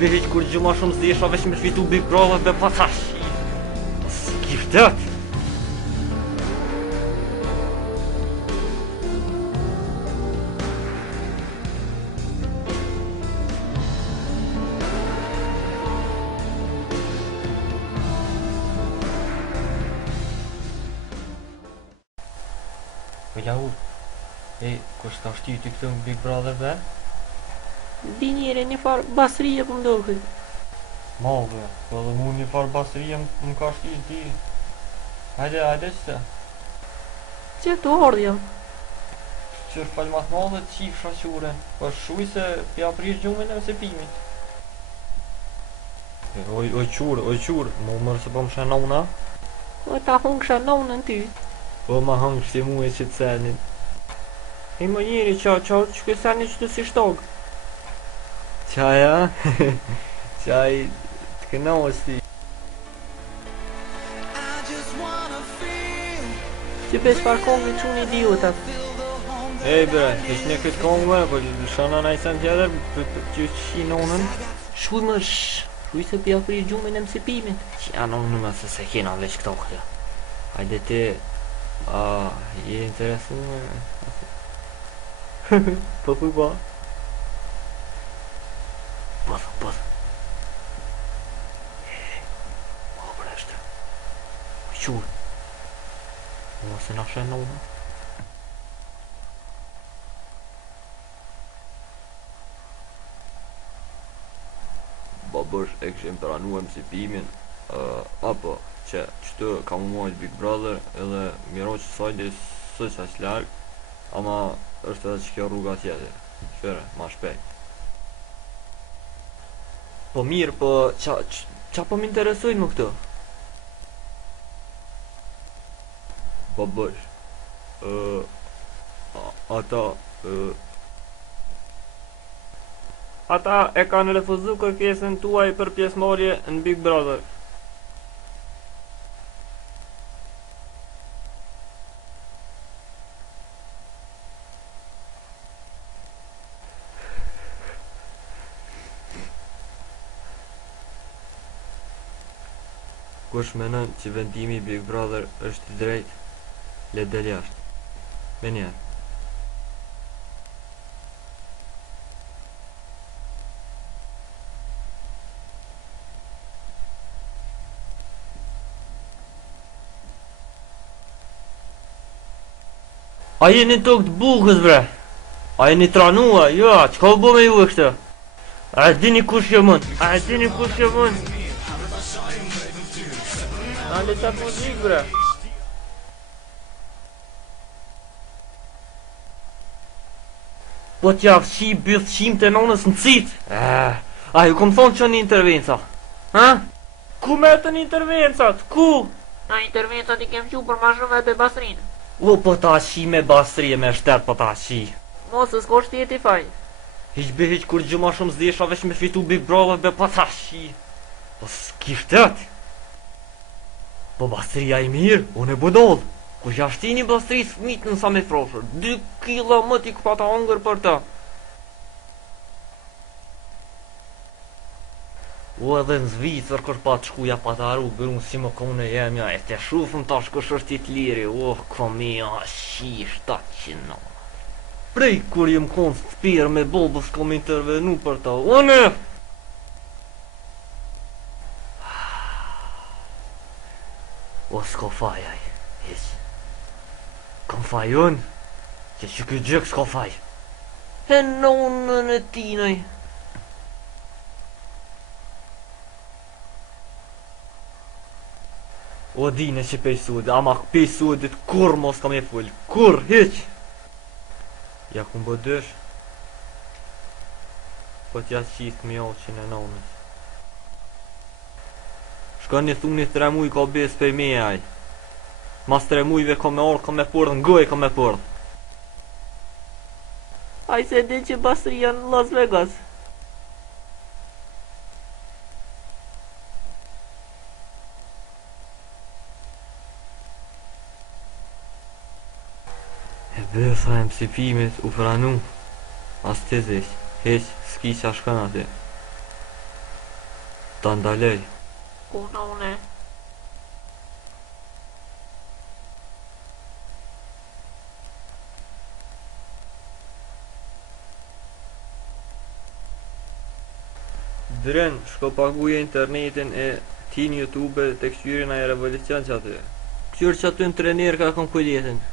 Hiç kur gjë ma shumë se isha veç me fitu Big Brother be patash. Skiftet. Yahu, kush ta shtyti këtë Big Brother be? Di njëre një farë basrije për mdohë. Malve, po dhe mu një farë basrije më ka shti ti. Hajde qëse. Që të ardhja? Qërë falmat madhe të qifë shashure, po shuj se pja prish gjumin e mësepimit. Oj qurë, mu mërë se po më shenona? O ta hungë shenonën ty. Po ma hangë shti mu e që të senin. E më njëri qa që kësani që të si shtogë. Qaja? Qaj të këna është ti. Që bes par kongë që një idiotat. Bre, ishtë një këtë kongë me, po shana na i sen tjetër, që shi nonën. Shuj më shuj se pja prish gjumin e mësipimit. Që janë nonën me se kena veç këto këtë. Hajde ti, je interesu me... Po thuj ba. Po. Po breshte. Qurë. Se na shenë nonën. Babësh e këshim pranuar mësipimin, apo që qëtë ka më mojt Big Brother edhe miro që sajdi së qaq larg, ama është edhe që kjo rruga tjetër, qëre, ma shpejt. Po mirë, po qa po m'interesojnë më këtë? Babësh, Ata e kanë refuzu kërkesën tuaj për pjesëmarrje në Big Brother. Kush menon që vendimi i Big Brother është i drejt, le del jashtë. Me njerë. A jeni tokë të bukës bre? A jeni tranua? Jo, që ka u bo me ju e kështë? A e dini kush jë mën? A le qatë muzik bre? Po t'ja fshi bëth shim të nonës në cit? A ju kom thonë që një intervenca? Ha? Ku me të një intervencat? Ku? Na intervencat i kem qu për ma shumë e be basrinë. O, po ta shi me basrije me shtet, po ta shi. Mos, s'ko shtjeti faj. Hiq kur gjë ma shumë zdesha veç me fitu Big Brother be po ta shi. Po s'kishtet. Po basrija i mirë, unë e budol. Ku jashtini basris fmit në sa me froshër. 2 kila më t'i këpa ta hongër për ta. O edhe në Zvicër kër pa të shkuja pa të arru bërun si më kone jemja e te shufëm tash kësh është i të liri. Komia shi 700. Prej kur jem konë së spirë me bobës kom intervenu për ta. Une! O s'ko fajaj, hiq. Kom faj unë, që këtë gjëk s'ko faj. E nonën e tinaj. O dine që pejsudit, ama pejsudit kur mos ka me full, kur, hiq! Ja ku më bëdësh, po t'ja qithë me oqin e nonës. Shka një thuni 3 muj ka bes për me aj. Mas 3 mujve ka me orë, ka me përdhë, ngoj ka me përdhë. Aj se di që basria në Las Vegas. Bëtha e mësipimit u pranu. As të zish, heq s'ki qa shkën aty. Ta ndalej. Ku në une? Dren, shko paguje internetin e tin YouTube të këshyrin a e revolucion që aty. Këshyrë që aty në trener ka kom kujdetin.